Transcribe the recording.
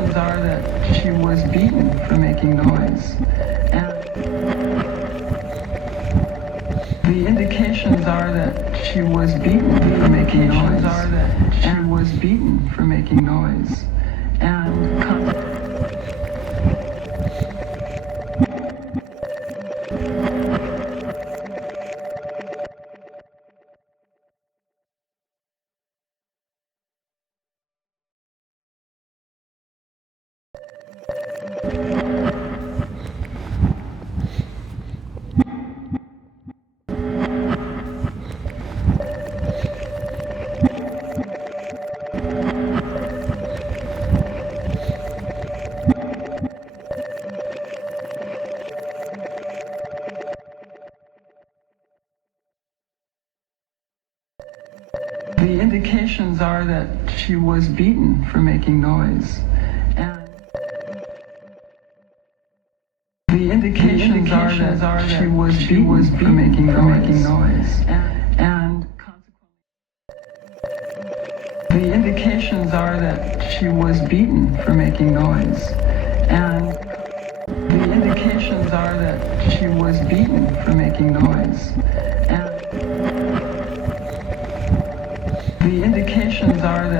indications are that she was beaten for making noise. And the indications are that she was beaten for making noise. Are that she was beaten for making noise. And the indications are that she was beaten for making noise. And the indications are that she was beaten for making noise. And the indications are that she was beaten for making noise. And the indications are that she was beaten for making noise. And the indications are that